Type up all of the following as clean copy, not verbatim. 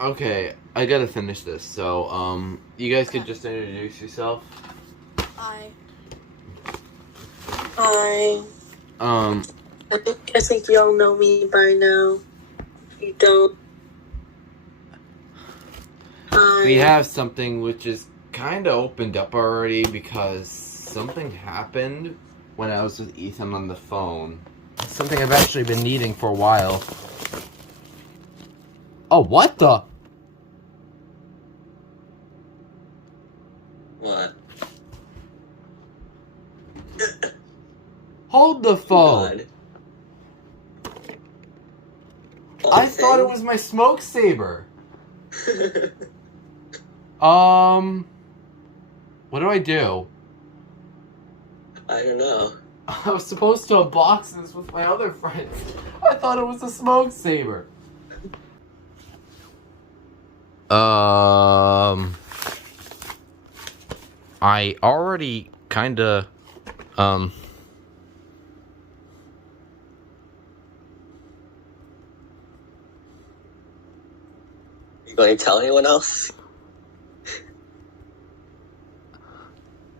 Okay, I gotta finish this. So, you guys could just introduce yourself. Hi. Hi. Um, I think you all know me by now. If you don't. Hi. we have something which is kind of opened up already because something happened when I was with Ethan on the phone. Something I've actually been needing for a while. Oh, what the? What? Hold the phone. I thought it was my smoke saber. What do I do? I don't know. I was supposed to unbox this with my other friends. I thought it was a smoke saber. I already kinda, You going to tell anyone else?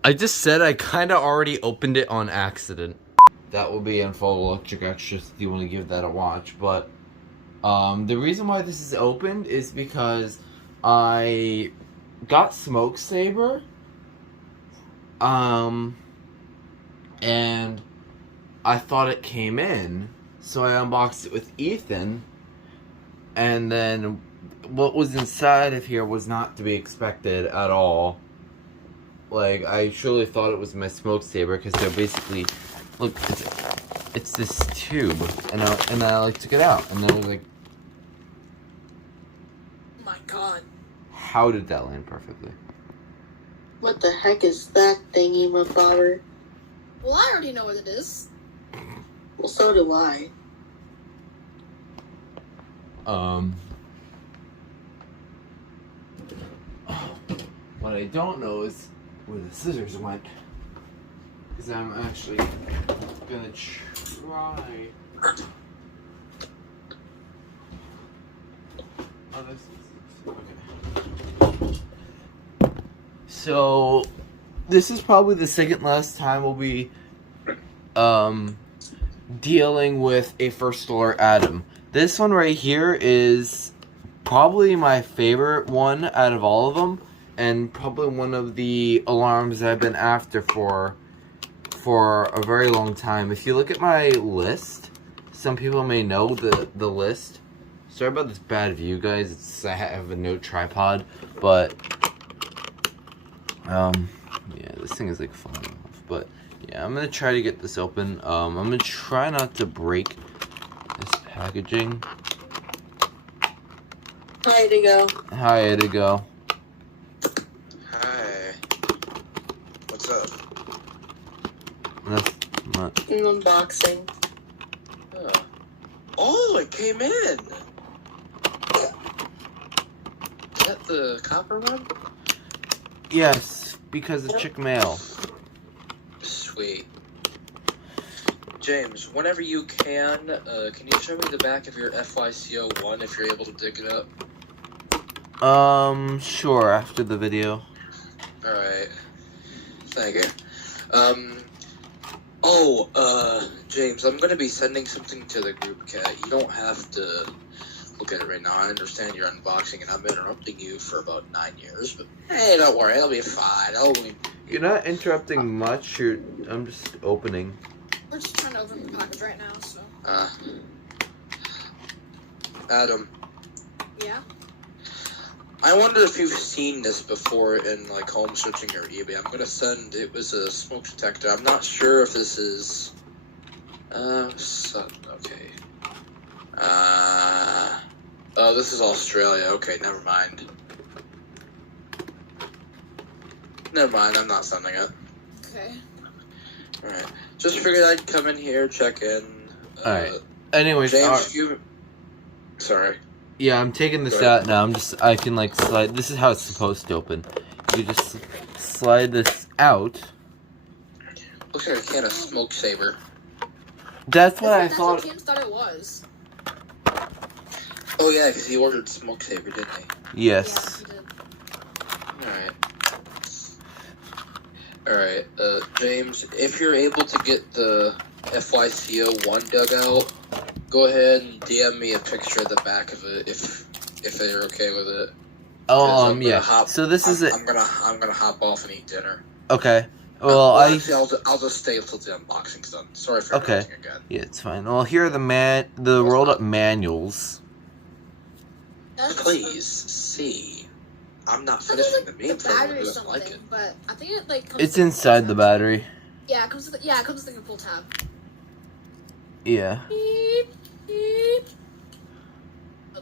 I just said I kinda already opened it on accident. That will be in full electric extras if you want to give that a watch, but, the reason why this is opened is because I got Smoke Saber, and I thought it came in, so I unboxed it with Ethan, and then what was inside of here was not to be expected at all. Like, I truly thought it was my smoke saber because they're basically, look, it's this tube, and I like took it out, and then I was like, Oh my god. how did that land perfectly? What the heck is that thingy, mabobber? Well, I already know what it is. Well, so do I. What I don't know is where the scissors went, because I'm actually gonna try. Oh, this is okay. So, this is probably the second last time we'll be dealing with a first floor Adam. This one right here is probably my favorite one out of all of them, and probably one of the alarms I've been after for a very long time. If you look at my list, some people may know the list. Sorry about this bad view, guys. I have a Note tripod, but yeah, this thing is like falling off. But yeah, I'm gonna try to get this open. I'm gonna try not to break this packaging. Hi, Digo. Hi, Edigo. Hi. What's up? That's not. An unboxing. Oh, it came in! Is that the copper one? Yes, because it's chick mail. Sweet. James, whenever you can you show me the back of your FYCO1 if you're able to dig it up? Sure, after the video. Alright. Thank you. James, I'm gonna be sending something to the group chat. You don't have to look at it right now. I understand you're unboxing and I'm interrupting you for about 9 years, but hey, don't worry, it'll be fine. You're not interrupting much, I'm just opening. We're just trying to open the package right now, so. Adam. Yeah? I wonder if you've seen this before in, like, home searching or eBay. I'm gonna send, it was a smoke detector. I'm not sure if this is, okay. Oh, this is Australia. Okay, never mind. Never mind, I'm not sending it. Okay. Alright. Just figured I'd come in here, check in. Alright. Anyways, James, sorry. yeah, I'm taking this out now. I can like slide. This is how it's supposed to open. You just slide this out. Looks like a can of smoke saver. That's what I That's thought. what James thought it was. Oh yeah, because he ordered Smoke Saber, didn't he? Yes. Yeah, he did. Alright, James, if you're able to get the FYCO1 dugout, go ahead and DM me a picture of the back of it if they're okay with it. 'Cause I'm gonna Yeah. So this is it. I'm gonna hop off and eat dinner. Okay. Well, Actually, I'll just stay until the unboxing's done. Sorry for interrupting again. Yeah, it's fine. Well, here are the rolled up manuals. Please see. I'm not I think finishing like the main the program battery or because I like something, it. but I think it like comes It's with inside the battery. Yeah, it comes with the full tab. Yeah. Beep, beep.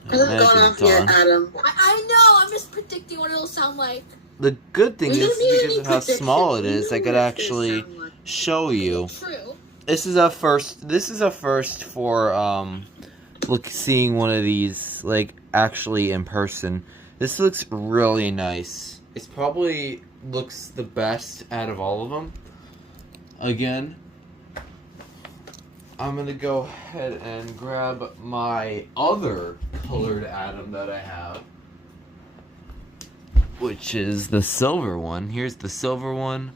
Hasn't gone off yet, Adam. I know. I'm just predicting what it'll sound like. The good thing We is don't need because any of how small it predictions. is, We I know could what it's actually gonna sound like. show you. True. This is a first for seeing one of these like actually in person. This looks really nice. It's probably looks the best out of all of them. Again, I'm gonna go ahead and grab my other colored Atom that I have, which is the silver one. Here's the silver one.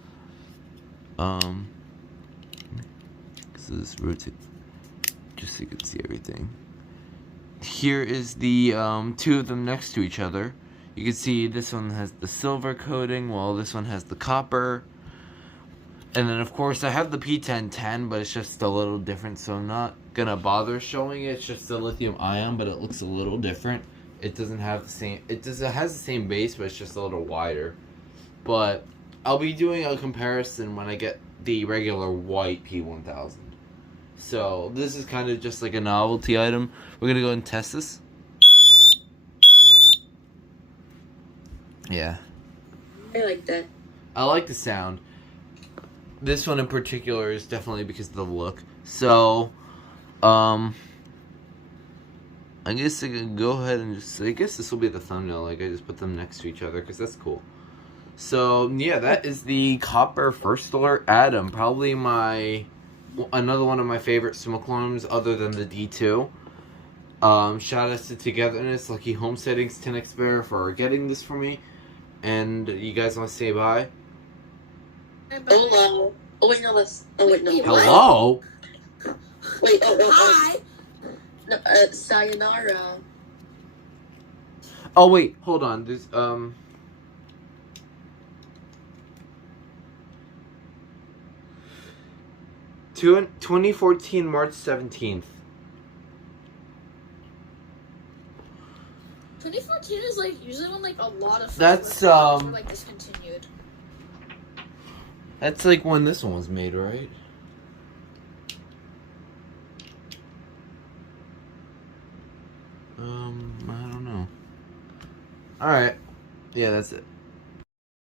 This is rotate just so you can see everything. Here is the two of them next to each other. You can see this one has the silver coating while this one has the copper. And then of course I have the P1010, but it's just a little different, so I'm not gonna bother showing it. It's just a lithium ion, but it looks a little different. It doesn't have the same, it has the same base, but it's just a little wider. But I'll be doing a comparison when I get the regular white P1000. So this is kind of just like a novelty item. We're gonna go and test this. Yeah. I like that. I like the sound. This one in particular is definitely because of the look. So, I guess I can go ahead and I guess this will be the thumbnail. Like, I just put them next to each other because that's cool. So, yeah, that is the Copper First Alert Atom. Probably another one of my favorite smoke alarms other than the D2. Shout out to Togetherness, Lucky Home Settings, 10x Bear for getting this for me. And you guys want to say bye? Hello. Oh wait, no, let's. Oh wait, no. Hello? Wait. Hi. No, sayonara. Oh wait, hold on. There's 2014 March 17th. 2014 is like usually when like a lot of That's, were like discontinued. That's like when this one was made, right? I don't know. Alright. Yeah, that's it.